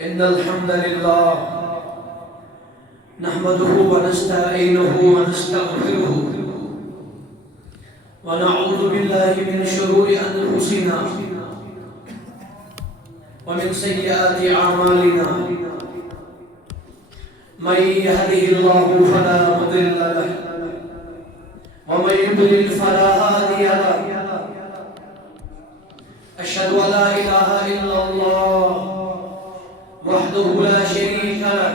إن الحمد لله نحمده ونستعينه ونستغفره ونعوذ بالله من شرور أنفسنا ومن سيئات أعمالنا من يهده الله فلا مضل له ومن يضلل فلا هادي له أشهد أن لا إله إلا الله وحده لا شريك له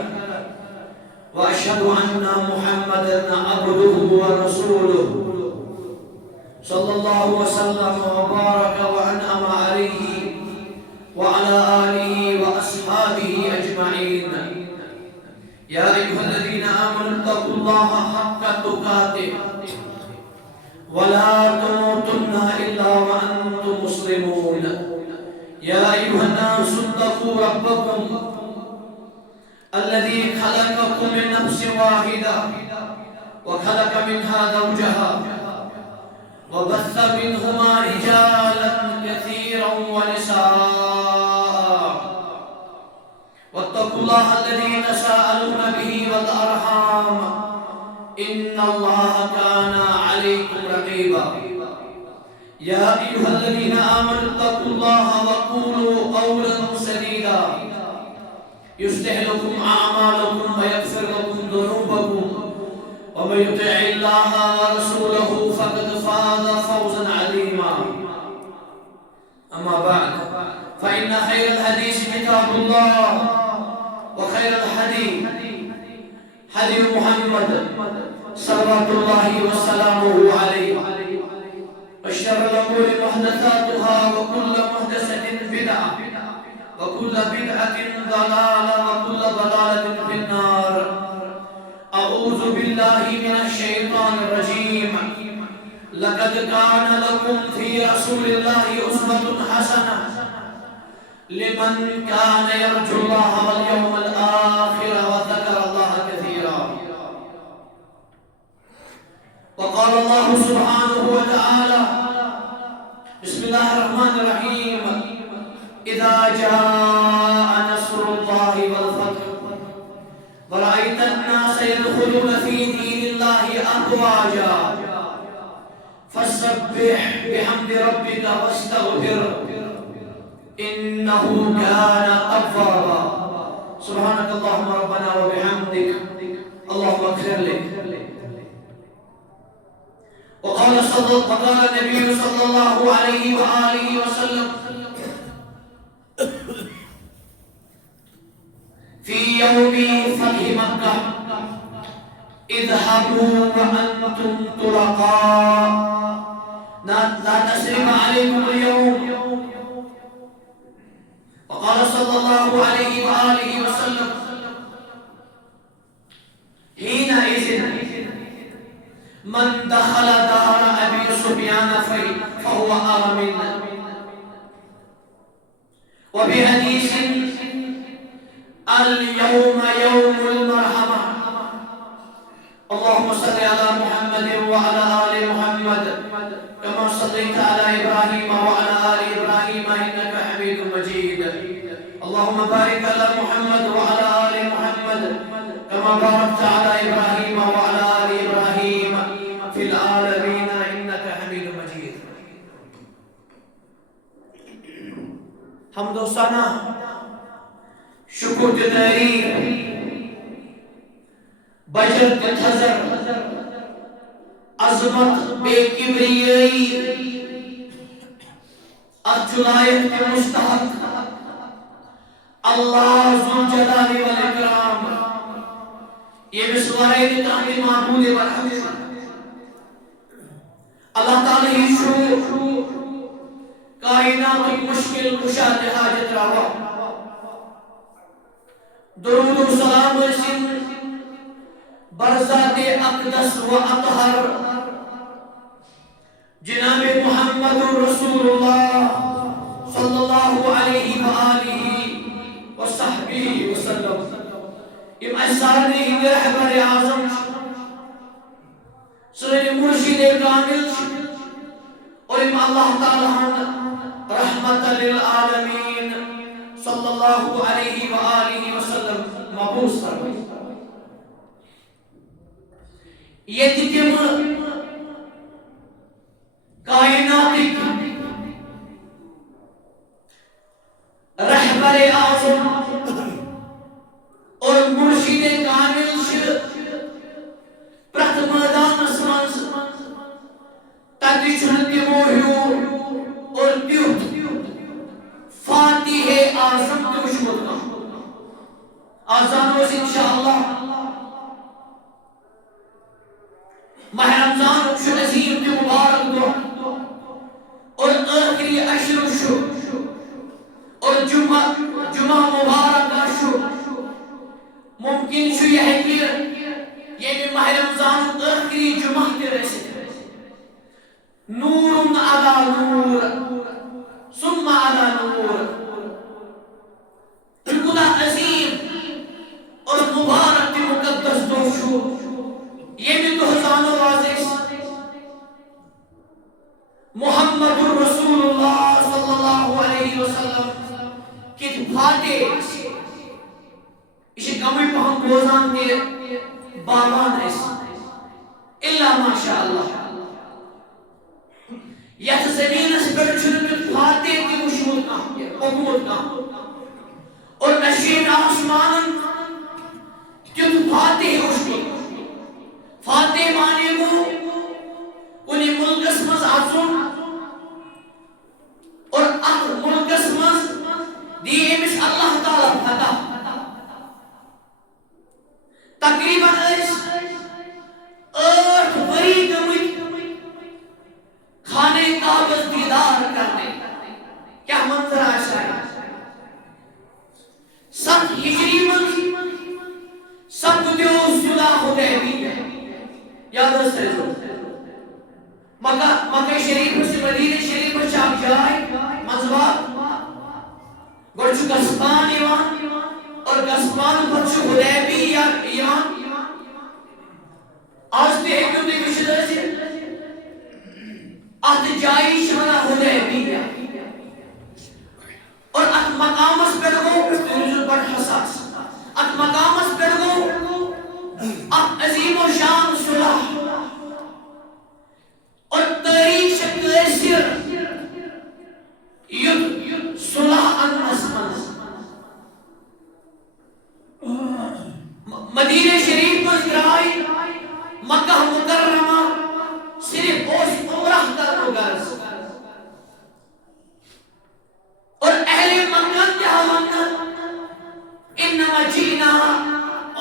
وأشهد أن محمدًا عبده ورسوله صلى الله وسلم وبارك وأنعم عليه وعلى آله وأصحابه أجمعين. يا أيها الذين آمنوا اتقوا الله حق تقاته ولا تموتن إلا وأنتم مسلمون. يا أيها الناس اتقوا ربكم الذي خلقكم من نفس واحدة وخلق منها زوجها وبث منهما رجالا كثيرا ونساء واتقوا الله الذي تساءلون به والأرحام إن الله كان عليكم رقيبا. يا أيها الذين آمنوا اتقوا الله وقولوا قولا سديدا يصلح لكم أعمالكم ويغفر لكم ذنوبكم ومن يطع الله ورسوله فقد فاز فوزا عظيما. أما بعد فإن خير الحديث كتاب الله وخير الهدي هدي محمد صلوات الله وسلامه عليه وشر الأمور محدثاتها وكل محدثة بدعة وكل بدعة ضلالة وكل ضلالة في النار. أعوذ بالله من الشيطان الرجيم. لقد كان لكم في رسول الله أسوة حسنة لمن كان يرجو الله واليوم الآخر وذكر الله كثيرا. وقال الله سبحانه وتعالى بسم الله الرحمن الرحيم إذا جاء نصر الله والفتح ورأيت الناس يدخلون في دين الله أفواجا فسبح بحمد ربك واستغفره إنه كان غفارا. سبحانك اللهم ربنا وبحمدك اللهم اغفر لي. وقال النبي صلى الله عليه وآله وسلم في يوم فتح مكة اذهبوا وأنتم طلقاء لا تسريب عليكم اليوم. وقال صلى الله عليه وآله وسلم حينئذ من دخل دار أبي سفيان فهو آمن. وفي حديث اليوم يوم المرحمة. اللهم صل على محمد وعلى آل محمد كما صليت على إبراهيم وعلى آل إبراهيم إنك حميد مجيد. اللهم بارك على محمد وعلى آل محمد كما باركت على إبراهيم وعلى آل إبراهيم في العالمين إنك حميد مجيد. حمد و ثنا شکر تعریف بجر تھزر عظمت بے کبریائی اجلائیت کے مستحق اللہ ذوالجلال والاکرام. یہ مسوارے تعمیر معبود برحق اللہ تعالی ہی شو کائنات مشکل کشاد حاجت روا. درود و سلام رسید برزات اقدس و اطہر جناب محمد رسول اللہ صلی اللہ علیہ وآلہ وصحبہ وسلم. ام احسان رہبر اعظم سن مرشد کامل اور ام اللہ تعالی رحمت للعالمین صلی اللہ علیہ وآلہ محفوظ فرمائے. یہ تم کائنات رہبر اعظم اور مرشد کامل پرت میدانس مز تتہ تمو ہیو اور تیُتھ فاتح اعظم تہ وچھمت کانٛہہ. آزان اوس انشاءاللہ ماہ رمضان چھ عظیم تہ مبارک دۄہ اور آخری عشر چھ اور جمعہ مبارکہ چھ. ممکن چھ یہ کہ یہ ماہ رمضان آخری جمعہ تہ رسید. نور علی نور ثم علی نور. خدا عظیم اور مبارک تہ مقدس دۄہ چھ. یہ دۄہ زانو واضح محمد رسول اللہ صلی اللہ علیہ وسلم کت فاتح یہ کمن پہم بوزان کے بابان الا ماشاء اللہ. یت زمینس پر چھنہ فاتح تہ وچھمت کانٛہہ حکومت کانٛہہ اور نشین آسمان تیُتھ فاتح وچھمت. فاتح مانے گو کُنہِ ملکس مز اژُن اور اتھ ملکس مز دی أمس اللہ تعالیٰ فتح. تقریباً 8 ؤری گٔمٕتۍ خانہ کعبس دیدار کرنے. کیا منظر آسہِ. 7 ہجری مز سپدیو صلح حدیبیہ. یاد رکھو مکہ شریف سے مدینہ شریف چھ اکھ جائے منزبات گۄڈٕ چھُ گژھان یِوان اور گژھان پتہٕ چھُ حدیبیہ یِوان. آز تہِ ہیٚکِو تُہۍ وٕچھِتھ ٲسِتھ اتھ جایہِ چھِ ونان حدیبیہ اور اتھ مقامس پٮ۪ٹھ گوٚو تُہۍ روٗزِو بڑٕ حساس. اتھ مقامس پٮ۪ٹھ گوٚو اکھ عظیم و شان صلح اور تاریخ چھ کٲسِر یُتھ صلح انس منٛز. مدینہ شریف مز درٛاے مکہ مکرمہ صرف اوس عمرہ کرنُک غرض اور اہل مکہ تہِ آو وننہٕ انما جئنا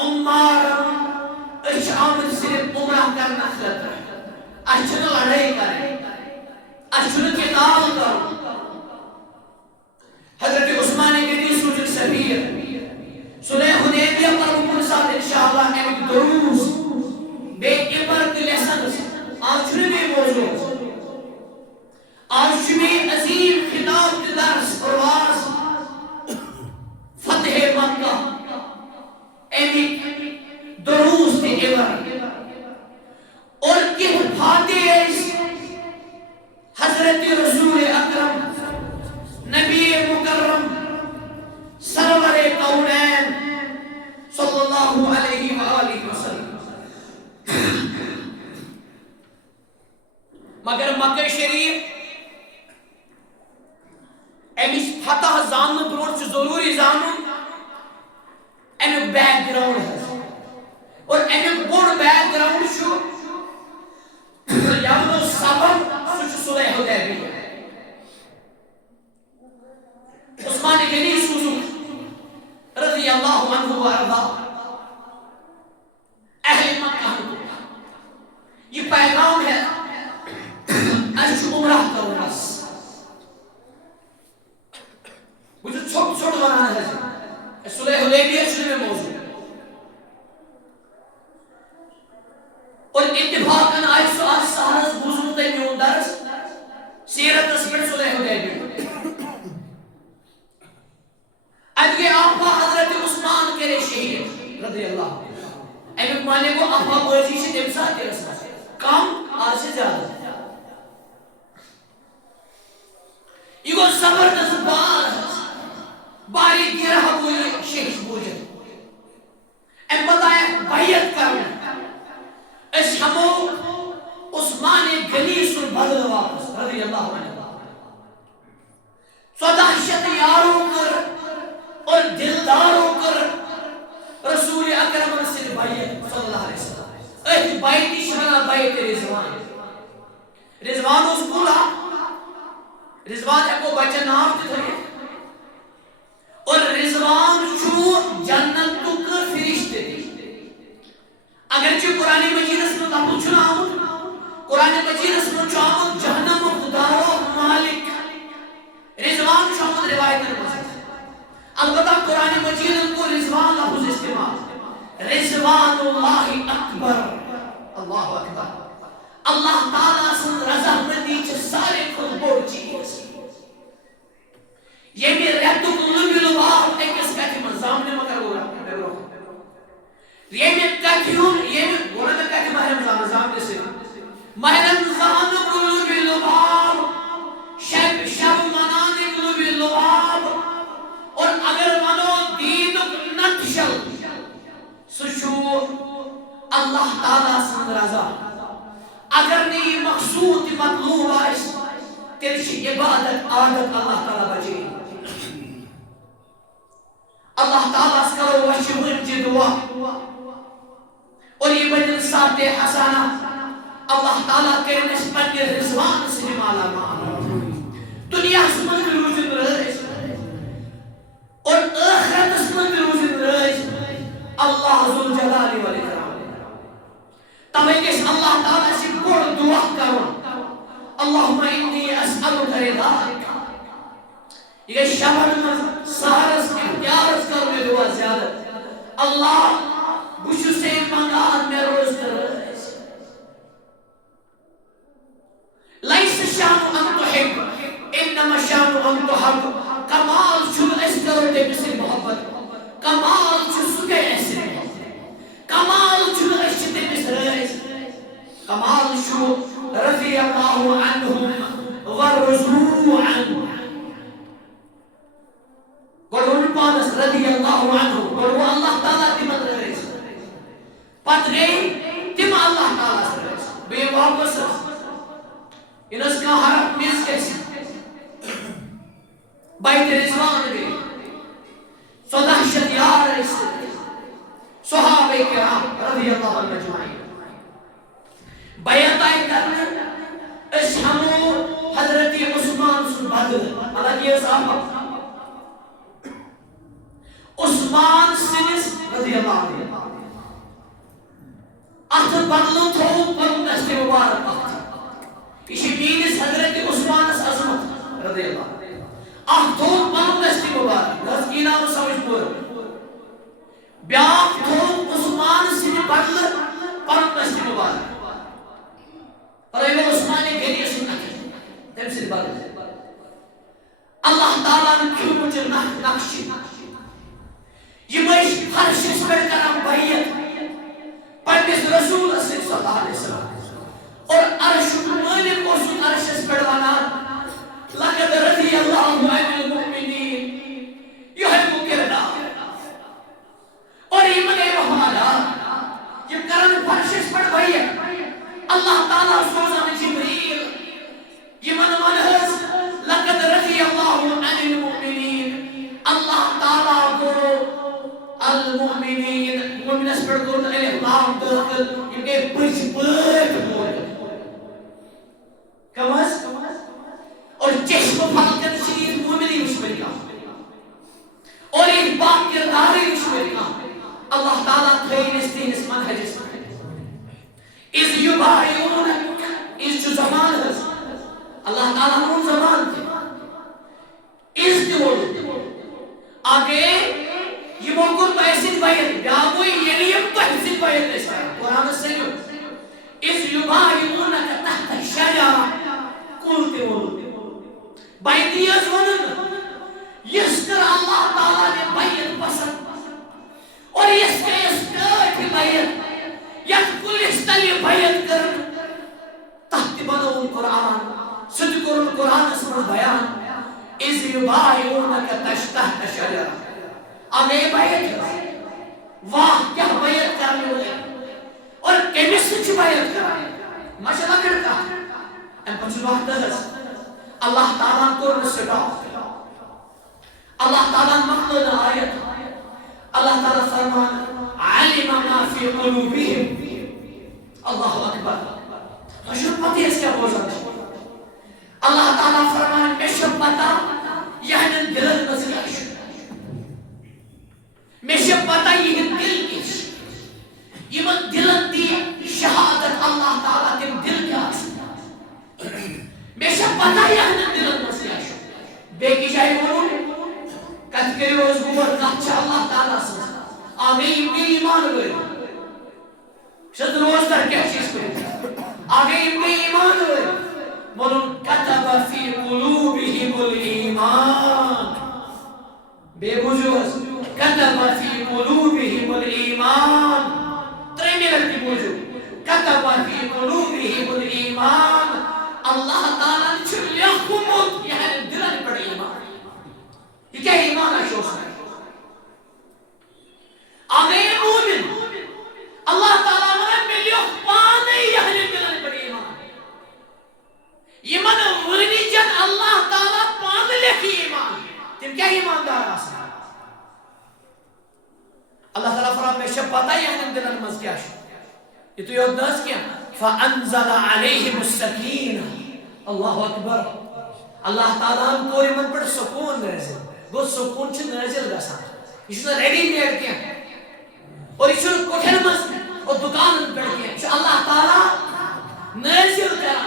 عمارا. أسۍ چھِ آمٕتۍ صرف عمرہ کرنہٕ خٲطرٕ. اَسہِ چھنہٕ لڑٲے کرٕنۍ. اَسہِ چھُنہٕ قتال کرُن. حضرت عثمان غنی سوٗزِکھ سفیر. صلح حدیبیہ پرو کُنہِ ساتہٕ انشاءاللہ امیُک دروس بیٚیہِ عبر تہٕ لیسنز. آز چھُنہٕ بیٚیہِ موضوع. آز چھُ بیٚیہِ عظیم خطاب تہٕ درس اور واعظ فتح مکہ امیُک دروس تہٕ عبر اور کتھ فاتح حضرت رسول اکرم نبی مکرم سرور کونین صلی اللہ علیہ وآلہ وسلم. مگر مکہ شریف امس فتح زاننہٕ برونٛٹھ چھُ ضروٗری زانُن امیُک بیک گراؤنڈ اور امیُک بوٚڑ بیک گراؤنڈ چھُ یمنُک سبب سُہ چھُ صلح حدیبیہ. عثمان غنی سوٗزُکھ رضی اللہ عنہ وارضاہ اہل مکہ یہ پیغام ہے اَسہِ چھُ عمرہ کرُن. بہٕ چھُس ژھوٚٹ ژھوٚٹ ونان حظ صلح حدیبیہ چھُنہٕ مےٚ موضوع. اور اتفاقاً آج سُہ آز سہرس بوٗزمُت تۄہہِ میون درس سیرتس پٮ۪ٹھ صلح حدیبیہ. اتہِ گٔے آقا حضرت عثمان کرے شہید رضی اللہ. امیُک معنی گوٚو آقا بٲزی چھِ تمہِ ساتہٕ تہِ ٲسمٕژ کم آز چھِ زیادٕ. یہ گوٚو زبردست بار باری گرہ گوٚو یہِ شہید بوٗزِتھ. دلداروں کر رسول اکرم سے بیعت صلی اللہ علیہ وسلم ایت بیعت شانا بیعت رضوان رضوان اس بولا رضوان ایکو بچہ نام تے تھے اور رضوان چھو جنت تک فرشتے تھی اگرچہ قرآن مجید اس میں لفظ چھنا آمد قرآن مجید اس میں چھو آمد جہنم و خدارو مالک رضوان چھو آمد روایت نمازد البتہ قرآن مجید کو رضوان لفظ استعمال رضوان اللہ اکبر اللہ اکبر اللہ تعالیٰ سن رضا مندی چھ سارے خود بوڑ چیز یہ بھی ریتو قلوبی لباب ایک اس کہتی من زامنے مگر ہو رہا یہ بھی کہتیون یہ بھی گونا تک کہتی ماہ رمضان زامنے سے ماہ رمضان قلوبی لباب شب منانے قلوبی لباب اور اگر منو دیدک نتشل سشو اللہ تعالیٰ سن رضا اگر نہیں مقصود مطلوب آئیس تیرشی عبادت عادت اللہ تعالیٰ بجے اللہ تعالیٰ اس کرو وحشی ونجی دعا اور یہ بجن ساتھ حسانہ اللہ تعالیٰ کے نسبت رضوان سے مالا مالا دنیا سمجھ روزن رئیس اور آخرت سمجھ روزن رئیس اللہ ذو الجلال والاکرام تمہیں کس اللہ تعالیٰ سے بڑھ دعا کرو اللہم انی اسألک رضاک یہ شبر میں سہرس اختیارس کر میں دعا زیادہ اللہ بشو سے منگان میں روز کر رہیس لیس شان ان تحب انما شان ان تحب کمال چھو اس کرو دے بسی محبت کمال چھو سکے ایسے کمال چھو اس دے بس رہیس کمال چھو رضی اللہ عنہم ورزو عنہ قرآن پانس رضی اللہ عنہ قرآن اللہ تعالیٰ تیمت رہیس پت گئی تیم اللہ تعالیٰ سے رہیس بے واپس انس کا حرف میز کیسی بیت رضوان بھی صدحشت یار رہیس صحابہ کرام رضی اللہ عنہ مجمعین بیعت آئی کرنے اس ہمو حضرت عثمان سن بدر حالانکہ یہ صحابہ عثمان سنس رضی اللہ عنہ اتھ بدلو تھو پن دست مبارک اخت اسی مینس حضرت عثمان عظمت رضی اللہ عنہ اتھ تھو پن دست مبارک رض کی نام سمجھ پور بیاق تھو عثمان سن بدل پن دست مبارک اور ایوہ عثمان نے گھری سنت تم سے بدل اللہ تعالیٰ نے کیوں مجھے نقشی یہ مجھ ہر شخص پر کرم بیعت پنیس رسول صلی اللہ علیہ وسلم اور عرش مالک اور سن عرش پر وانا لقد رضی اللہ عن المؤمنین یحب کردار اور یہ منے رحمانا یہ کرم ہر شخص پر بیعت اللہ تعالیٰ سوزن جبریل یہ من منحص لقد رضی اللہ عن المؤمنین اللہ تعالیٰ کو المؤمنین مومن اس پر کرن الاحلام داخل یہ کہ بچ بچ مولا کمس اور چشم پھلکن شدید مومنی مشمل کا اور ایک باق کرداری مشمل کا اللہ تعالیٰ تھین استینس منحج اس میں اس یبایونک اس جو زمان ہے اللہ تعالیٰ ہم زمان تھے اس دیوڑ آگے یہ موقع تحسین بیت بیاقوی ینیم تحسین بیت اس طرح قرآن سے جو اس یبایونک تحت شجارہ کلتے ولو بیتی ازونن یس کر اللہ تعالیٰ نے بیت پسند اور یس کے اس کر بیت یک کلس تلی بیت کرن تحت بنو قرآن صدقر قرآن اسم بیان از یبایونک تحت شجرہ اب اے بیت واہ کیا بیت کرنے ہوئے اور کیمس سے بیت کرنے ماشاءاللہ کرتا ان پچھل وقت درس اللہ تعالیٰ کو نصفہ اللہ تعالیٰ مقلد آیت اللہ تعالیٰ فرمان علم ما فی قلوبہم. اللہ اکبر. اشو پتہ اس کیا بوزن اللہ تعالیٰ فرمان میں شب پتا یہن دلن مزید اشو میں شب پتا یہن دل کش یمن دلن دی شہادت اللہ تعالیٰ تم دل کیا میں شب پتا یہن دلن مزید اشو بے کی جائے بولو کت کریو اس گوبر کچھا اللہ تعالیٰ سے آگئی میں ایمان ہوئے شد روز در کیا چیز کریں آگئی میں ایمان ہوئے مولون کتب فی قلوبہم الایمان بے بجوز کتب فی قلوبہم الایمان تریمی لگتی بوجو کتب فی قلوبہم الایمان اللہ تعالیٰ نے چھو لیخمت یعنی دلن پر ایمان یہ کیا ایمان ہے شوش میں آگئی مومن اللہ تعالیٰ نے لیخ پانے یعنی دلن پر ایمان یہ من ورنی جن اللہ تعالیٰ پان لکھی ایمان تم کیا ایماندار آسان اللہ تعالیٰ فرام میں شب پتا ہی ہم دلن مز کیا شو یہ تو یہ ادناز کیا فَأَنزَلَ عَلَيْهِمُ السَّكِينَ اللہ اکبر اللہ تعالیٰ ہم کوری من پر سکون نازل وہ سکون چھ نازل گسا یہ شو ریڈی میڈ کیا اور یہ شو کوٹھن مز اور دکان پر کیا شو اللہ تعالیٰ نازل کرا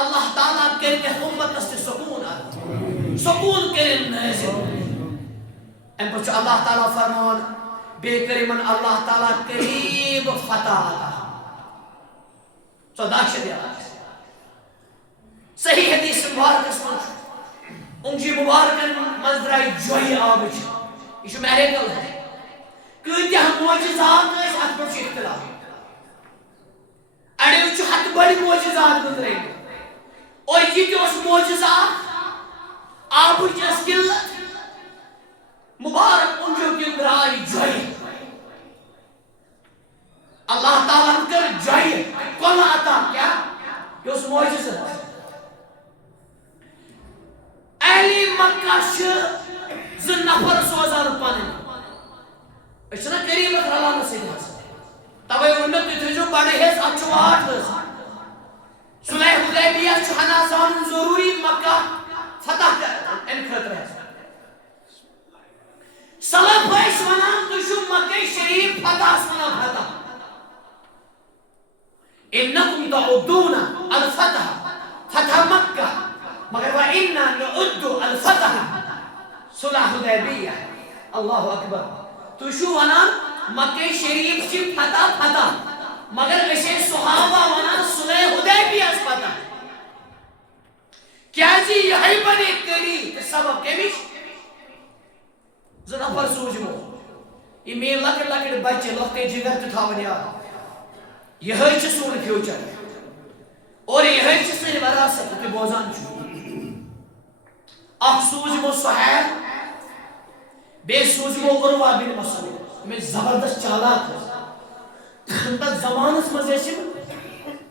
اللہ تعالیٰ کرنے امت است سکون کرن نازل ام پر اللہ تعالیٰ فرمان بے کریمن اللہ تعالیٰ قریب فتح آتا تو داشت دیا صحیح حدیث مبارک اس من انجی مبارکن مزدرائی جوئی آبچ یہ شو میرے گل ہے کہتی ہم موجزات اس حد پر اختلاف اڑے اچھو حد بڑی موجزات گزرے اور یہ جو اس موجزات آبچ اس قلت مبارک انجو کی اندرائی جوئی اللہ تعالیٰ کر جوئی کون آتا کیا کہ اس موجزات اہلی مکہ زن نفر سوزار پانے اشنا قریبت اللہ نصیب تبای انت تجھو بڑے ہیں اچھو آٹھ سلح حدیبیہ چھنا زان ضروری مکہ فتح کر ان خطر ہے صلح بھائیس ونام تشو مکہ شریف فتح سنا فتح انکم تعدون الفتح فتح مکہ مگر وَإِنَّا نُعُدُّ الْفَتَحِ صلح حدیبیہ اللہ اکبر تو شو ونان مکہ شریف چی فتح مگر اسے صحابہ ونان صلح حدیبیہ اس فتح کیا جی یہی بنے کری سبب کمیش زنہ پر سوجمو یہ میں لکڑ بچے لکتے جگر تتھاونی آدھا یہ ہے چھ سون فیوچر اور یہ ہے چھ سن وراثت کہ بوزان چھو اخ سوجمو سحیل بے سوجمو عروہ بن مسعود میں زبردست چالاک ہے تا زمانس مزیشی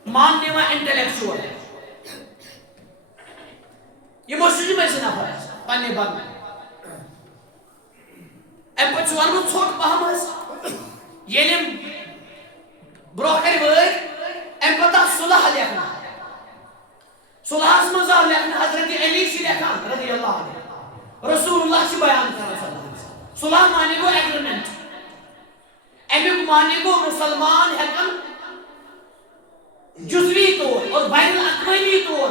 ماننے و انٹلیکچوال ہے یہ موسیقی میں سے نہ پڑا پانے بعد میں ایم پچوان میں چھوٹ پہمس یہ لیم بروکری ورد ایم پتا صلح لیکنا صلح اس مزار لیکنا حضرت علی سے لیکنا رضی اللہ عنہ رسول اللہ سے بیان کرنا صلح مانے کو ایگریمنٹ ایمی مانے کو مسلمان حکم جزوی طور اور بین الاقوامی طور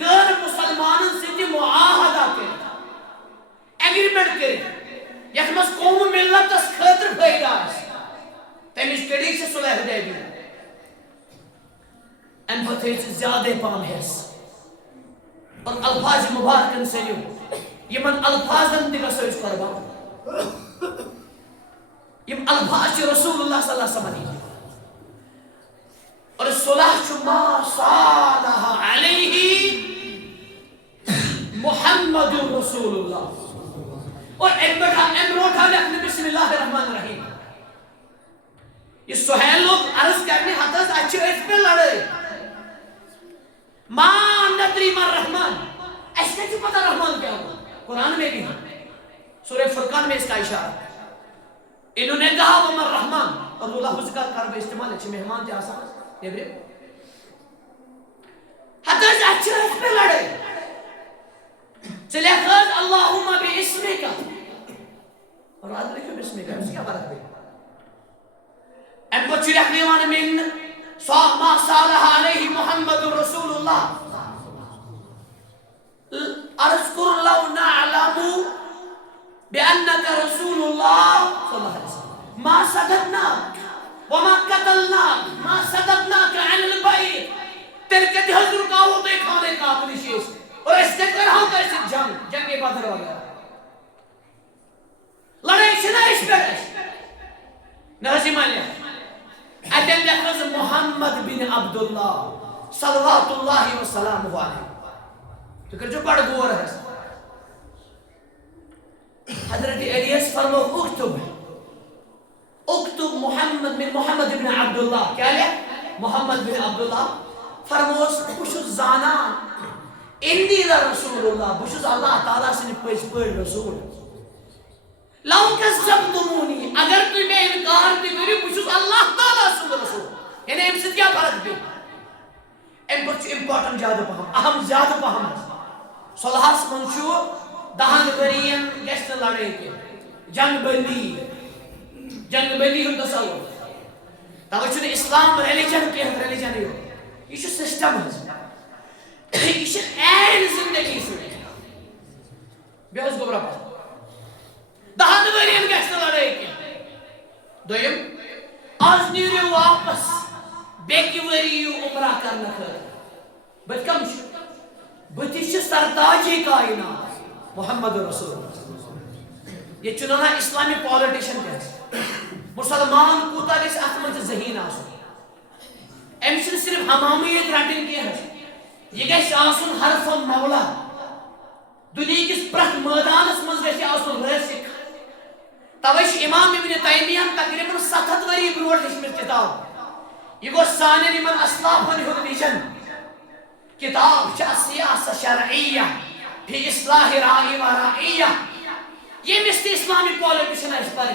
غیر مسلمان سے معاہدہ کرے ایگریمنٹ کرے یکمس قوم ملت اس خطر فائدہ ہے تیمیش کڑی سے صلح حدیبیہ ان پر تیز زیادہ پام حیث اور الفاظ مبارکن سے یہ من الفاظن دیگا سوچ کربا یہ الفاظ رسول اللہ صلی اللہ علیہ وسلم اور صلح شما صالح علیہ محمد رسول اللہ اور امروٹھا لکھنے بسم اللہ الرحمن الرحیم یہ سہیل لوگ عرض کرنے حدث اچھے اس پہ لڑے ما ندری من رحمان ایسے کیوں پتا رحمان کیا ہوگا قرآن میں بھی سورہ فرقان میں اس کا اشارہ انہوں نے اور وہ لفظ کا کرب استعمال ہے مہمان تے آسان نیبرے حتی اچھے اس پہ لڑے چلے خز اللہم بی اسمی کا اور آدھ لکھو بسمی کا اس کیا فرق بھی ان کو چلے اقلیوان من ما صالح علیہ محمد رسول اللہ اذکر لو نعلم بأنك رسول الله صلى الله عليه وسلم ما صدقناك وما قتلناك ما صدقناك عن البيت تلك تهزر قاوة دیکھانے کا اپنی چیز اور اس کے کر ہم کیسے جنگ بدر وغیرہ لڑائی شنا اس پر نرسی مانیا ادن لفظ محمد بن عبداللہ صلوات اللہ وسلم علیہ تو کر جو بڑھ گور ہے حضرت الیاس فرمو اکتب محمد بن محمد بن عبداللہ کیا لیا محمد بن عبداللہ فرموس بشد زانا انی لرسول اللہ بشد اللہ تعالیٰ سے پیش پڑ رسول لو کذبتمونی اگر تم میں انکار بھی میری بشد اللہ تعالیٰ سے رسول یعنی ان سے کیا فرق بھی ان پر امپورٹنٹ زیادہ پہم اہم زیادہ پہم صلحہ منشور دہن ورین گشت لڑے کے جنگ بندی ہوں تصور توجہ چھنے اسلام ریلیجن کے ہم ریلیجن ہی ہو یہ چھو سسٹم ہے یہ چھو این زندگی سنے بیوز گبرہ پاس دہن ورین گشت لڑے کے دویم آج نیرے واپس بیکی وریو عمرہ کرنا کر بچ کم چھو بچی چھو سرداجی کائنات محمد رسول اللہ یہ چنانا اسلامی پالیٹیشن کیا مسلمان کوتا کس احتمال سے ذہین آسن امشن صرف ہمامیت رٹن کی ہے یہ گیش آسن حرف مولا دنیا کس پرت میدان اس منز گیش آسن رسک توش امام ابن تیمیہ تقریباً 7 وری بروٹ لکھمت کتاب یہ گو سانے من اسلاف ونی ہو دیشن کتاب چا سیاست شرعیہ فی اصلاح رائی و رائیہ یہ مست اسلامی پالیٹیشن اس پر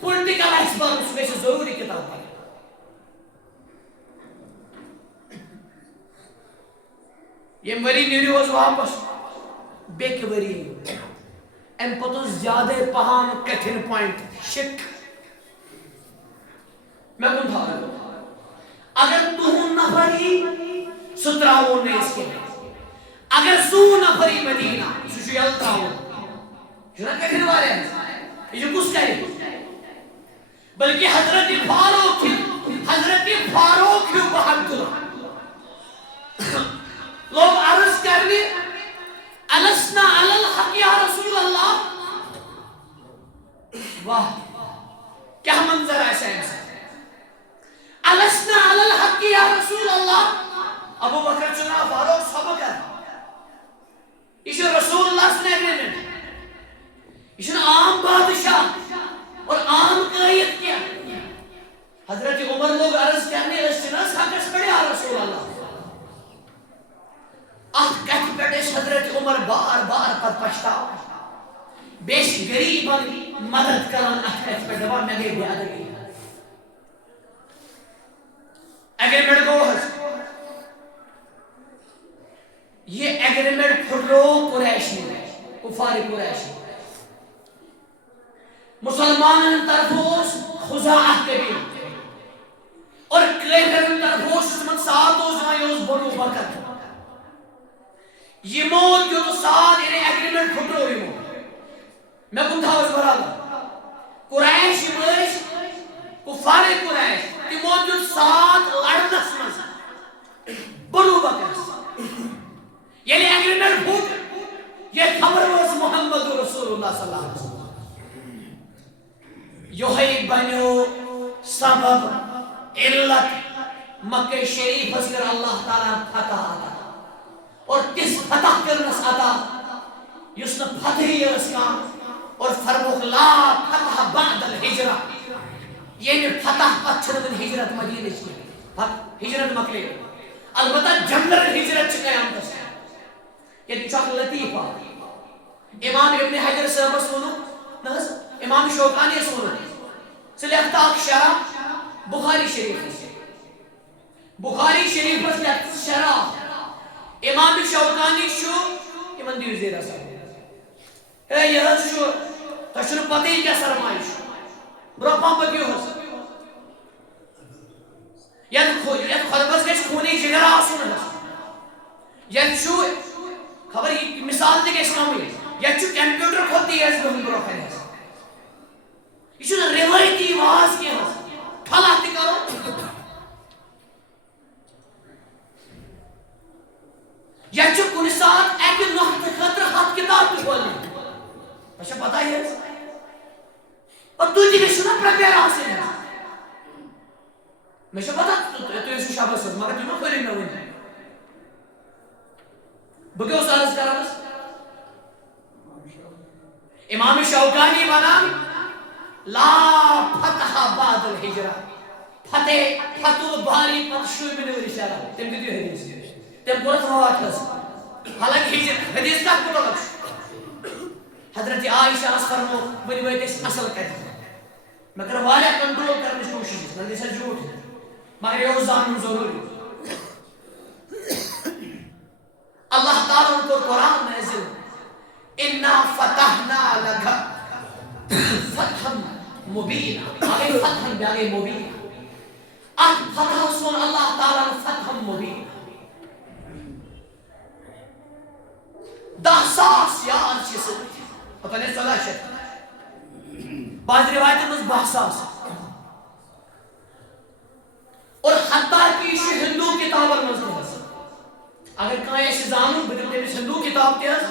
پولیٹیکل اس پر اس میں سے ضروری کتاب ہے یہ مری نیوز واپس بیک وری ام پتو زیادہ پہان کٹھن پوائنٹ شک میں کن تھا اگر تہون نفری ستراؤں نے اس کے اگر سو نفری مدینہ سوشو یلتا ہو جو نہ کہنے والے ہیں یہ جو کس کہے بلکہ حضرت فاروق کیوں بہتر لوگ عرض کرنے السنا علی الحق یا رسول اللہ واہ کیا منظر ایسا ہے السنا علی الحق یا رسول اللہ ابو بکر چنا فاروق سبق ہے یہ رسول اللہ صلی اللہ علیہ وسلم یہ عام بادشاہ اور عام قائد کیا حضرت عمر لوگ عرض کرنے استناس حقس پڑے آ رسول اللہ آہ کہت پیٹس حضرت عمر بار بار پر پشتا بیش گریبان مدد کران احکت پر دبا میں گئے بیادگی اگریمنٹ کو یہ اگریمنٹ پھرلو قریشی کفار قریشی مسلمان طرفوس خزاعت کبیر اور کلیفر طرفوس من ساتوز مایوز بنو برکت یہ موت جو تو ساتھ یعنی اگریمنٹ پھٹرو ہی موت میں کن تھا اس برادر قریش ملیش کفار قریش تی موت جو ساتھ لڑنس من بنو برکت یعنی اگریمنٹ پھٹ یہ خبر was محمد رسول اللہ صلی اللہ علیہ وسلم یہی بنیو سبب علت مکہ شریف اس کر اللہ تعالیٰ فتح آتا اور کس فتح کرنس آتا یسن فتحی اس کا اور فرموک لا فتح بعد الحجرہ یہ فتح پچھر من ہجرت مدینہ کی ہجرت مکلے البتہ جنرل ہجرت چکے ہم دس یہ چاک لطیفہ امام ابن حجر صاحب سنو امام شوکانی سنو سلیختاق شرح بخاری شریف بخاری شریف شرح امام شوکانی شو یمن دیو زیر صاحب ہے یہ شو تشر پتہ ہی کیا سرمایہ برو پمپ دیو ہس ید خطبس گیس خونی جگر آسون ہس ید شو خبر یہ مثال دے گیس کام ہے ید شو کمپیوٹر کھوتی ہے اس گھن برو خیر ہس یہ شو روایتی واز کی ہس پھلا تی کرو ید شو کن ساتھ ایک نحت خطر ہاتھ کتاب تی کھولنے اچھا پتہ ہی ہے اور تو دیگه شو نا پرپیر آسین ہے میں شو پتہ تو ایسو شابہ سوز مگر تو نا کھولیں گا ہوئی بکے اس عرض کرامس امام شوکانی بنام لا فتح بعد الحجرہ فتح بھاری پتشوی میں نے اشارہ تم کی دیو حدیث تم پورا سماوات کس حالانکہ حدیث کا پورا لکش حضرت عائشہ اس فرمو بنی بھائی تیس اصل کہتے ہیں میں کر والا کنٹرول کرنے کی کوشش ہے نہ جیسا جھوٹ ہے مگر یہ زانن ضروری اللہ تعالیٰ ان کو قرآن نازل انا فتحنا لك فتحا مبینا آگے فتحا بیاگے مبینا اب فتح سن اللہ تعالیٰ فتحا مبینا 10,000 یار چیز پتہ نہیں 14 شد بعض روایت میں 12,000 اور حتیٰ کہ یہ ہندو کتابر مزدہس اگر کہاں ایسی زانو بدل تیمیس ہندو کتاب تیز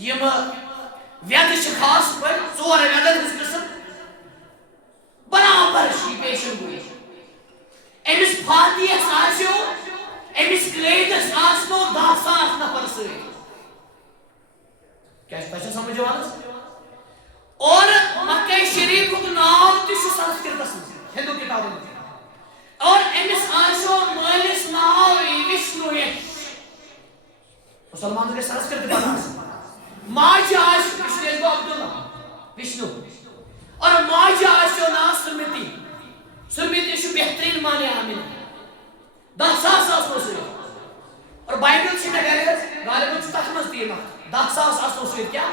یم وید خاص پر 4 ویدر اس قسم برابر شی پیشن ہوئی ایمس فاتح آسیو ایمس گریٹس آسنو 10,000 نفر سے کیا اس سمجھ آنس اور مکہ شریف کو نام تشو سنسکرت ہندو کتابوں میں اور ایمس آسو مالس نام وشنو مسلمان کے سنسکرت پڑھا ماج آس وشنو عبداللہ وشنو اور ماج آسو نام سرمتی سرمتی شو بہترین معنی آمین 10,000 آسو سے اور بائبل سے نگرے غالباً چھو تخمز دیئے 10,000 آسو سے کیا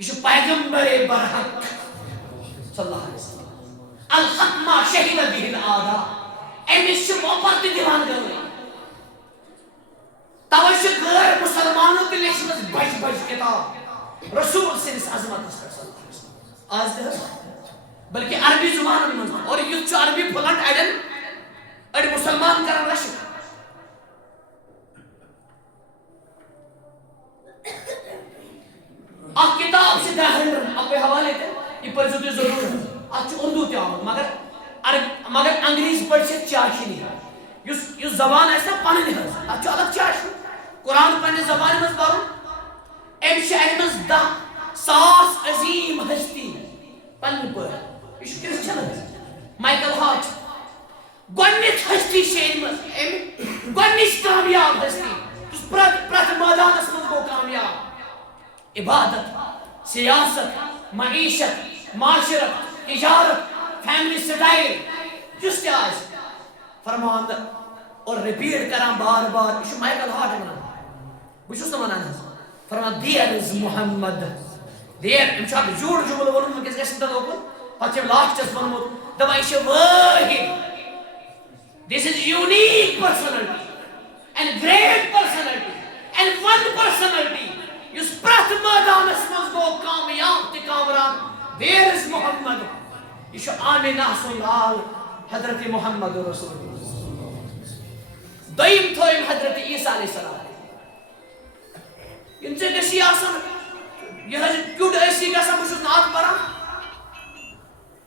یہ پیغمبر برحق صلی اللہ علیہ وسلم الحق ما شہید به الاعداء ایمس سے محبت دیوان گئے توجہ غیر مسلمانوں کے لیے بج بج کتاب رسول سے اس عظمت صلی اللہ علیہ وسلم آج دے بلکہ عربی زبان میں اور یہ چو عربی پھلنٹ ایڈن اڑ مسلمان کرن رشک آپ کتاب سے داخل آپ کے حوالے تھے یہ پرزوتی ضرور ہے آپ چھو اردو تے آمد مگر انگریز پڑھ سے چاشی نہیں ہے یہ زبان ایسا پانے نہیں ہے آپ چھو الگ چاشی قرآن پڑھنے زبان میں پڑھو ایم شہر میں 10,000 عظیم ہستی پڑھنے پڑھ یہ شو کرسچن ہے مائیکل ہارٹ گونیت ہستی شہر میں گونیت کامیاب ہستی پرت مادان اس میں کو کامیاب عبادت سیاست معیشت معاشرت تجارت فیملی سٹائل جس کے آج فرمان اور ریپیٹ کران بار بار یہ مائیکل ہارٹ بنا بچوس نہ بنا فرمان دیر از محمد دیر امشاب جوڑ جمل ونم کس گژھن تہ اوپر پتہ لاسٹس ونمت دپان یہ واحد this is unique personality and great personality and one personality یس پرت میدانس مز گو کامیاب تہ کامران دیر از محمد یہ آمینہ سن لال حضرت محمد رسول دویم تھویم حضرت عیسیٰ علیہ السلام ان سے گشی آسان یہ حضرت کیوڑ ایسی گسا بشت نات پرا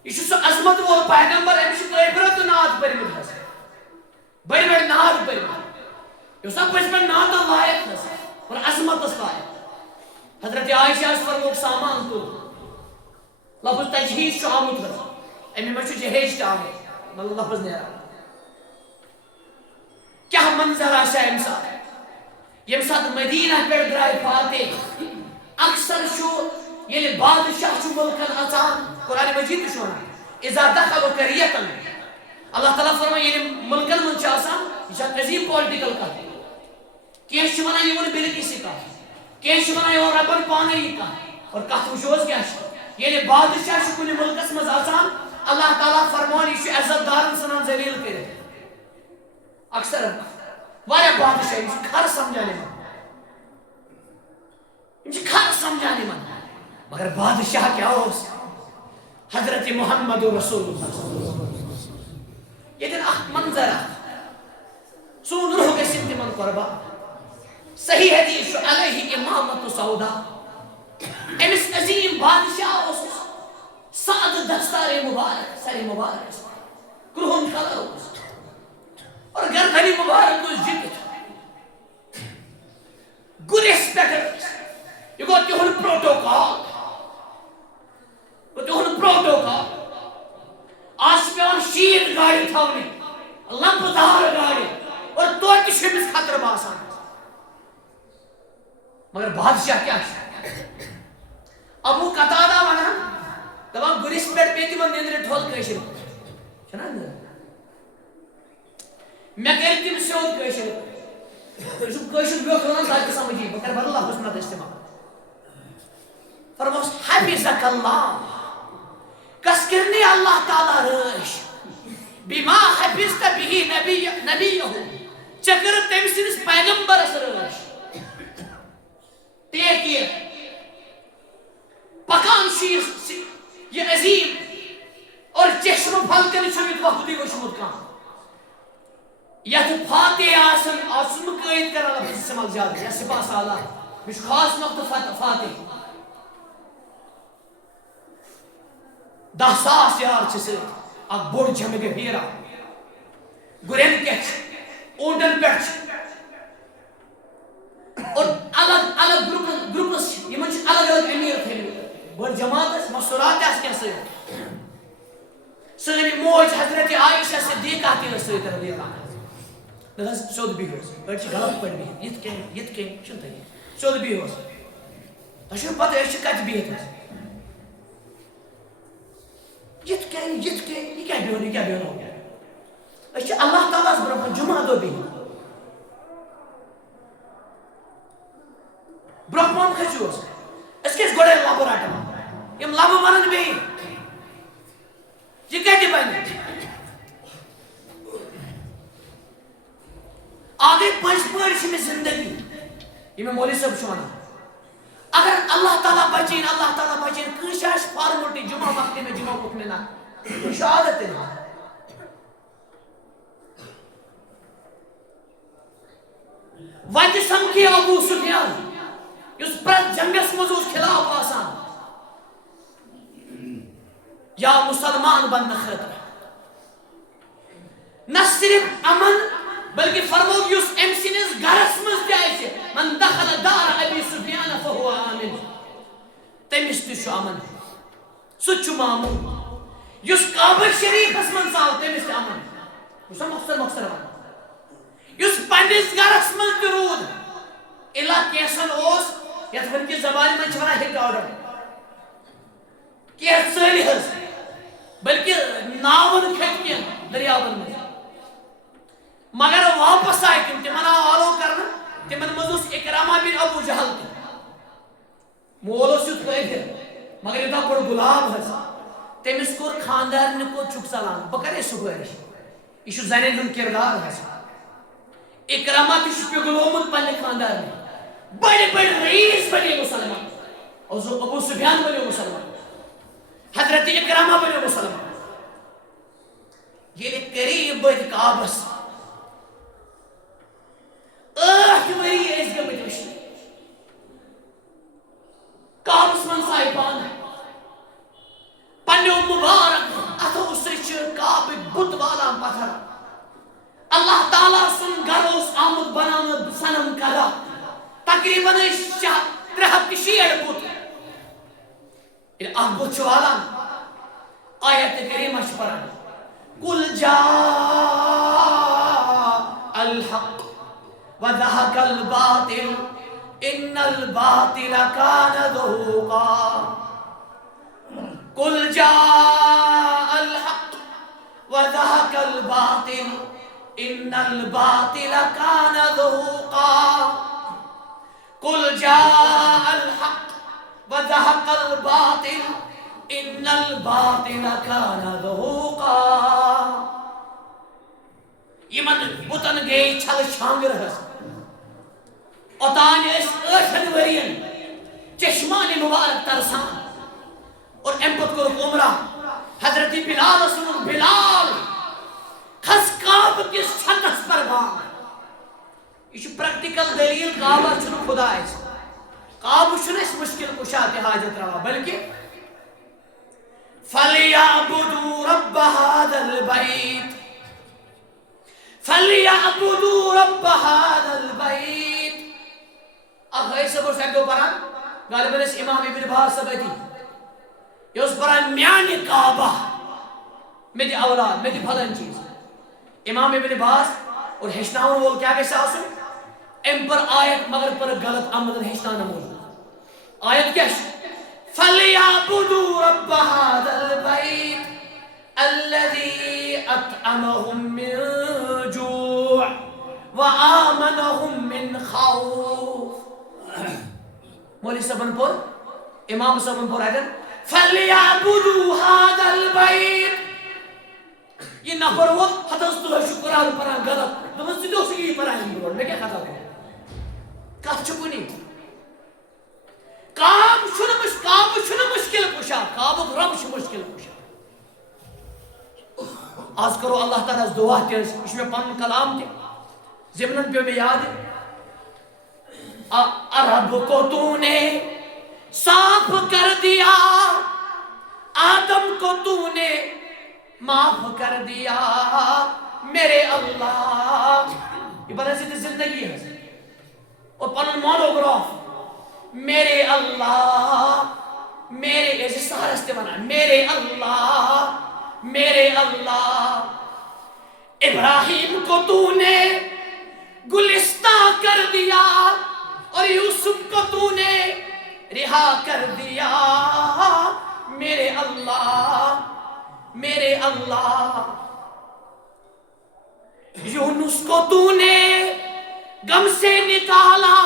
یہ سو عظمت وہ پیغمبر امشت عبرت نات پر مدھس بڑی بڑی نات پر مدھس یہ سب بچپن نات لائق نس اور عظمت اس لائق حضرت عائشہ اس فرموک سامان تو لفظ تجہیز شو آمود ہے امی میں شو جہیز کا آمود مطلب لفظ نہیں رہا کیا منظر آشا امساد یہ امساد مدینہ پر درائے فاتح اکثر شو یہ بادشاہ شو ملکن اچان قرآن مجید شو ہے اذا دخلوا قرية اللہ تعالیٰ فرمائے یعنی ملکن من آسان یہ عظیم پولیٹیکل کا کینچ ونان یہ بل کسی کا کینچ ونان یہ ربن پانے ہی کا اور کت وچوز کیا یعنی بادشاہ کن ملکس مز آسان اللہ تعالیٰ فرمان یہ عزت دارن سنان ذلیل کرے اکثر واریاہ بادشاہ یہ کھر سمجھانے من یہ کھر سمجھانے من مگر بادشاہ کیا ہو حضرت محمد رسول اللہ یہ دن اخ منظر سون روح کے سنتی من قربا صحیح حدیث علیہ امامت سودا امس عظیم بادشاہ سعد دستار مبارک سر مبارک کرہن کلر اور گردنی مبارک جلد گریس پیٹر یہ گو تیہن پروٹوکال آج پیون شیٹ گاڑی تھاونی لمبدار گاڑی اور توتی شمس خطر باسان مگر بادشاہ کیا ابو قتادہ ونا دبان گریس پیٹ پیتی من نیندر ٹھول کشر چھنا میں کہتی تم سیود کشر کشر بیوت ونان تاکہ سمجھی بکر بر اللہ حسنت استعمال فرموس حفظک اللہ کس کرنی اللہ تعالی رش بما حفظت به نبیہ چکر تمسنس پیغمبر رش دیکھئے پکان شیخ یہ عظیم اور چشم پھلکن شمید وقتی وشمود کام یہ فاتح آسن مقید کر اللہ بس سمال زیادہ یا سپاہ سالہ مش خاص نقط فاتح 10 ساس یار چھے اک بوڑ جمع گے پیرا گرین کیچ اونڈن پیچ اور الگ گروپس یہ منچ الگ امیر تھے بڑ جماعت مسورات اس کے سے سنی موج حضرت عائشہ صدیقہ کی رسول رضی اللہ عنہ نہ سود بھی ہو اچ غلط پڑ بھی یت کے چنتا ہے سود بھی ہو اشو پتہ ہے کٹ بھی ہے یہ کیا بیان ہو گیا اچھا اللہ تعالیٰ سے برحمت جمعہ دو بھی برحمت خچوز اس کے اس گوڑے لابو راٹا یم لابو مرن بھی یہ کہتی بہن آگے پنچ میں زندگی یہ میں مولی صاحب شوانا اگر اللہ تعالیٰ بچین کنشاش فارمولٹی جمعہ وقتی میں جمعہ مکمنا شہادت ہے وجہ سمکھی ابو سفیان اس پر جنگس مزوز خلاف آسان یا مسلمان بن خطر نہ صرف امن بلکہ فرمو یس امسنس گرس مز جائے من دخل دار ابی سفیان فهو آمن تمس تش امن سچ مامون یس کعبہ شریف من ساو تمس امن اس مقصر یس پنس گرس مز درود الا کیسن اوس یت ون کی زبان من چھنا ہٹ آرڈر کی سلی ہس بلکہ ناون کھٹ دریاون میں مگر واپس آئے تمن آلو کرنا تمن مزوس اکرامہ بن ابو جہل مولو سیت قیدر مگر یہ بڑ گلاب ہے تمس کور خاندار نے کو چھک سلام بکرے سگرش یہ زنین ہند کردار ہے اکرامہ تش پگلومت پنہ خاندار میں بڑے رئیس بنے مسلمان ابو سفیان بنے مسلمان حضرت اکرامہ بنے مسلمان یہ قریب بد کعبس وری اس کے بچ کعبس من سائے پان پنو مبارک اتو سچ کعب بت والا پتھر اللہ تعالیٰ سن گروس آمد بنانا سنم کرا تقریباً 360 بت اخ بت والا آیت کریمہ پڑھان قل جاء الحق وذهب الباطل ان الباطل كان ذهوقا قل جاء ان الباطل کان ذہوقا قل جاء الحق وزہق الباطل ان الباطل کان ذہوقا. یمن بتن گئی چھل شانگر ہس اوتان اس ٲٹھن ورین چشمان مبارک ترسان اور امپت کو عمرہ. حضرت بلال رسول بلال کھس کعبہ کس چھتس پر بام. یہ پریکٹیکل دلیل کعبہ چھن خدا اس کعبہ چھن اس مشکل کشا تے حاجت روا بلکہ فَلْيَعْبُدُوا رَبَّ هَذَا الْبَيْتِ فَلْيَعْبُدُوا رَبَّ هَذَا الْبَيْتِ. اب ہے سب سے دو پران غالباً اس امام ابن باز سبتی یہ اس پران میانی کعبہ میری اولاد میری پھلن چیز. امام ابن باز اور ہشناون وہ کیا کیسے آسو ام پر آیت مگر پر غلط آمدن ہشنان موجود. آیت کیا ہے فَلْيَعْبُدُوا رَبَّ هَذَا الْبَيْتِ الَّذِي أَطْعَمَهُم مِّن جُوعٍ وَآمَنَهُم مِّن خَوْفٍ. مولی سبن پر امام سبن پر آیت فَلْيَعْبُدُوا هَذَا الْبَيْتِ. یہ نفر وہ حدث تو شکران پران غلط دمس تو سی پران بول میں کیا خطا کروں کا چپنی کام شنو مشکل کشا کام رب چھ مشکل کشا. آج کرو اللہ تعالیٰ دعا تے اس میں پن کلام تے ضمن پہ میں یاد عرب کو تو نے صاف کر دیا آدم کو تو نے معاف کر دیا میرے اللہ. یہ بڑا سی زندگی ہے اور پن مونوگراف میرے اللہ میرے ایسے سارستے بنا میرے اللہ ابراہیم کو تو نے گلستہ کر دیا اور یوسف کو تو نے رہا کر دیا میرے اللہ. یونس کو تو نے غم سے نکالا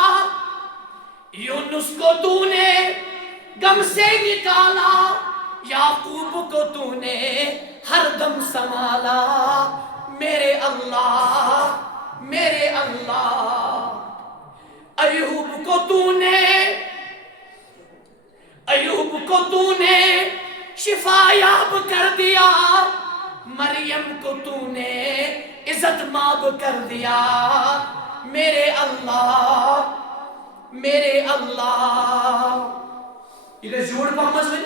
یونس کو تو نے غم سے نکالا یعقوب کو تو نے ہر دم سنبھالا میرے اللہ. ایوب کو تو نے شفا یاب کر دیا مریم کو تو نے عزت ماب کر دیا میرے اللہ. یہ جوڑ پام مزل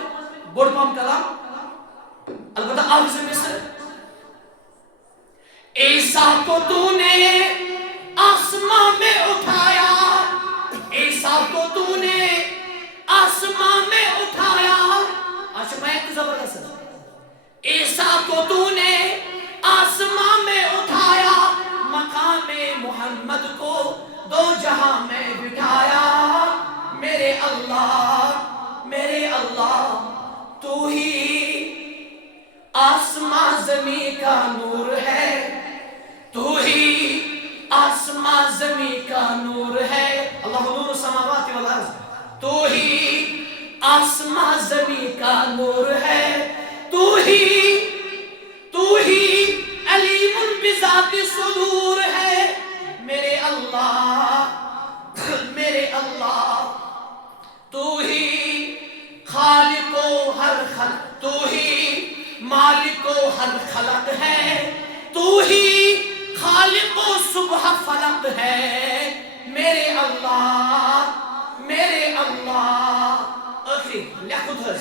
بوڑ پام کلام البتہ آپ سے مصر. عیسیٰ کو تو نے آسمان میں اٹھایا عیسیٰ کو تو نے آسمان میں اٹھایا. اچھا میں ایک زبردست عیسیٰ کو تو نے آسمان میں اٹھایا مقام محمد کو دو جہاں میں بٹھایا میرے اللہ تو ہی آسمان زمین کا نور ہے تو ہی آسمان زمین کا نور ہے. اللہ نور السماوات والارض. تو ہی آسمان زمین کا نور ہے تو ہی علیم بذات صدور ہے میرے اللہ. تو ہی خالق و ہر خلق تو ہی مالک و ہر خلق ہے تو ہی خالق و صبح فلق ہے میرے اللہ. آخری لکھت ہے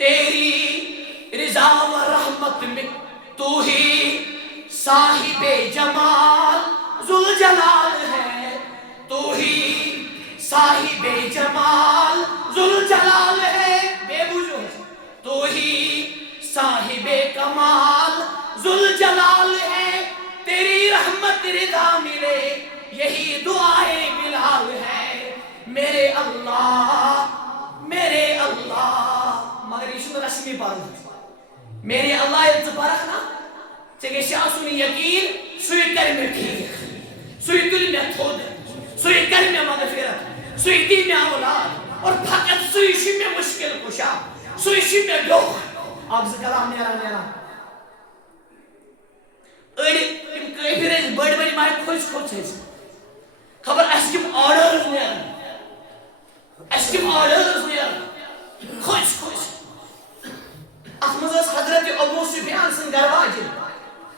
تیری رضا و رحمت میں تو ہی صاحب جمال ذوالجلال ہے تو ہی صاحب جمال ذوالجلال ہے بے بوجھو تو ہی صاحب کمال ذوالجلال ہے. تیری رحمت رضا ملے یہی دعائے بلال ہے میرے اللہ. مگر یہ رسمی پڑھ میرے اللہ یہ پڑھ نا ژےٚ آسُن یقیٖن سُے کَرِ مےٚ ٹھیٖک سُے تُلہِ مےٚ تھوٚد سُے کَرِ مےٚ مغفرت سُے دی مےٚ اولاد اور فقط سُے چھُ مےٚ مُشکل کُشا سُے چھُ مےٚ ڈوٚکھ اکھ زٕ کلام نیران أڑۍ یِم کٲفِر ٲسۍ بٔڑۍ بٔڑۍ ماے کھوٚژ ٲسۍ خبر اَسہِ کِم آرڈٲرٕز نیرن اَسہِ کِم آرڈٲرٕز نیرن کھوٚژ اَتھ منٛز ٲس حضرت ابوٗ سفیان سٕنٛز گرواجِن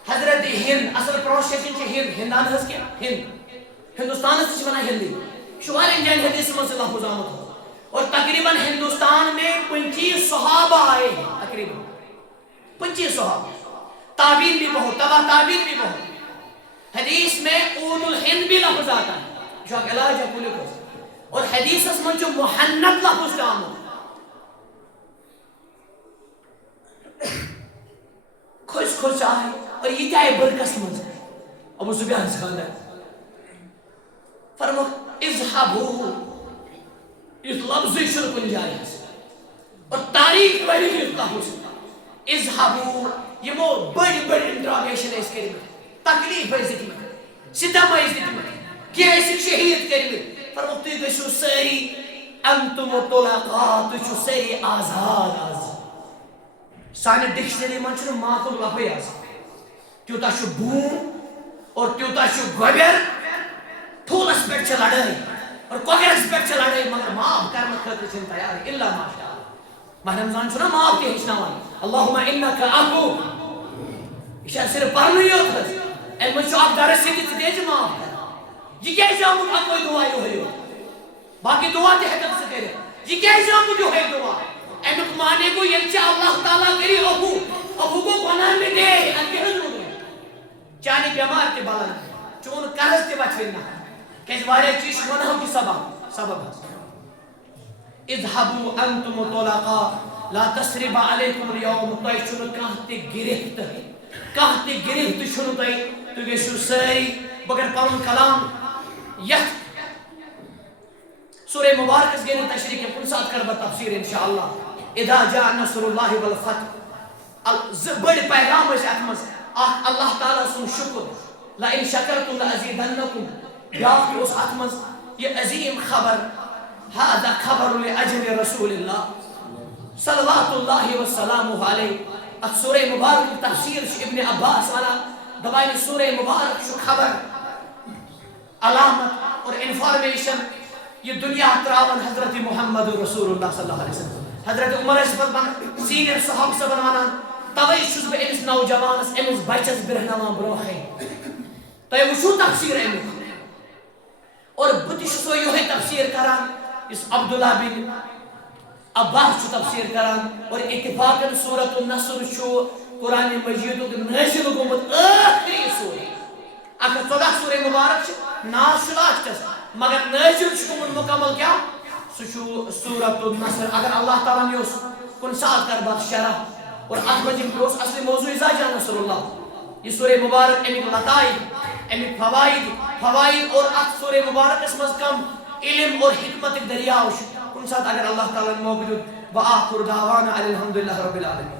حضرت ہند اصل پرونسیشن چھِ ہند ہندان حظ کیٚنٛہہ ہند ہندوستانس تہِ چھِ وَنان ہندی یہِ چھُ واریاہن جاین حدیثس منٛز تہِ لفظ آمُت اور تقریباً ہندوستان میں 25 صحابہ آئے ہیں تقریباً 25 صحابہ تابعین بھی بہت تبع تابعین بھی بہت حدیث میں اون الہند بھی لفظ آتا ہے جو اک علاج ہے پولیو کو اور حدیثس منٛز چھُ محنت لفظ تہِ آمُت کھوٚژ آے اور یہ آئے برکس منٛز ابوٗ سفیان خاندر فرموکھ اذهبوا یُتھ لفظٕے چھُنہٕ کُنہِ جایہِ اور تاریخ پٔرِو یُتھ لفظ اذهبوا یِمو بٔڑۍ بٔڑۍ انٹراگیشن ٲسۍ کٔرمٕتۍ تکلیٖف ٲسۍ دِتمٕتۍ سِتم ٲسۍ دِتمٕتۍ کینٛہہ ٲسِکھ شہیٖد کٔرمٕتۍ فرموکھ تُہۍ گٔژھِو سٲری انتم طلقاء تُہۍ چھِو سٲری آزاد آز سانہِ ڈکشنری منٛز چھُنہٕ معقوٗل لفظے آسان تیوٗتاہ چھُ بوٗم اور تیوٗتاہ چھُ گۄبٮ۪ر ٹھوٗلس پٮ۪ٹھ چھِ لڑٲے اور کۄکرس پٮ۪ٹھ چھِ لڑٲے مگر معاف کرنہٕ خٲطرٕ چھِنہٕ تیار الا ماشاء اللہ ماہِ رمضان چھُنہ معاف تہِ ہیٚچھناوان اللہُمَّ اِنَّکَ عفو یہِ چھا صرف پرنُے یوت حظ اَمہِ منٛز چھُ اکھ درس یہِ تہِ ژٕ دِ معاف کران یہِ کیازِ آمُت اکوے دُعا یِہوے یوت باقٕے دُعا تہِ ہٮ۪ککھ ژٕ کٔرِتھ یہِ کیازِ آمُت یِہوے دُعا امیُک معنی گوٚو ییٚلہِ ژےٚ اللہ تعالیٰ کٔری عفو عفو گوٚو گۄناہ مِٹے اَدٕ کیٛاہ حظ روٗد چانہِ بٮ۪مارِ تہِ بلن چون قرض تہِ وَتھِ نہ کیازِ واریاہ چیٖز چھِ گۄناہُک یہِ سبب حظ اذهبوا انتم طلقاء لا تسرب عليكم اليوم تۄہہِ چھُنہٕ کانٛہہ تہِ گرفت چھُنہٕ تُہۍ گٔژھِو سٲری بہٕ کَرٕ پنُن کلام یتھ سورہ مبارکس گٔے نہٕ تشریح کینٛہہ کُنہِ ساتہٕ کَرٕ بہٕ تفسیٖر انشاءاللہ اذا جاء نصر اللہ والفتح زٕ بٔڑۍ پیغام ٲسۍ اتھ منٛز اکھ اللہ تعالیٰ سُنٛد شُکر لئن شکرتم لأزیدنکم بیاکھ تہِ اوس اتھ منٛز یہِ عظیٖم خبر هذا خبر لأجل رسول اللہ صلوات اللہ وسلامہ علیہ اتھ سورہ مبارک تفسیر چھُ ابن عباس ونان دپان یہِ سورہ مبارک چھُ خبر علامت اور انفارمیشن یہ دنیا تراون حضرت محمد رسول اللہ صلی اللہ علیہ وسلم حضرت عمر ٲسۍ سینئر صحابہ صٲبن ونان توے چھُس بہٕ أمِس نوجوانس أمِس بچس برہناوان برونٛہہ تۄہہِ وٕچھو تفسیٖر امیُک اور بہٕ تہِ چھُسو یِہوے تفسیٖر کران یُس عبداللہ بن عباس چھُ تفسیٖر کران اور اتفاقن سورۃ النصر چھُ قرآن مجیدُک نٲزِل گوٚمُت ٲخری سورہ 114 سورہ مبارک چھِ ناو چھُ لاسٹس مگر نٲزِل چھُ گوٚمُت مکمل کیٛاہ سُہ چھُ سورۃ النصر اگر اللہ تعالیٰ ہن یوٚژھ کُنہِ ساتہٕ کرٕ بہٕ اَتھ شرح اور اتھ منٛز یِم اوس اصلی موضوع اذا جاء نصر اللہ یہ سورہ مبارک امیُک لطائف امیُک فوائد اور اتھ سورہ مبارکس منٛز کم علم اور حکمتٕکۍ دریاو چھِ کُنہِ ساتہٕ اگر اللہ تعالیٰ ہن موقعہٕ دیُت وآخر دعوانا ان الحمدللہ رب العالمین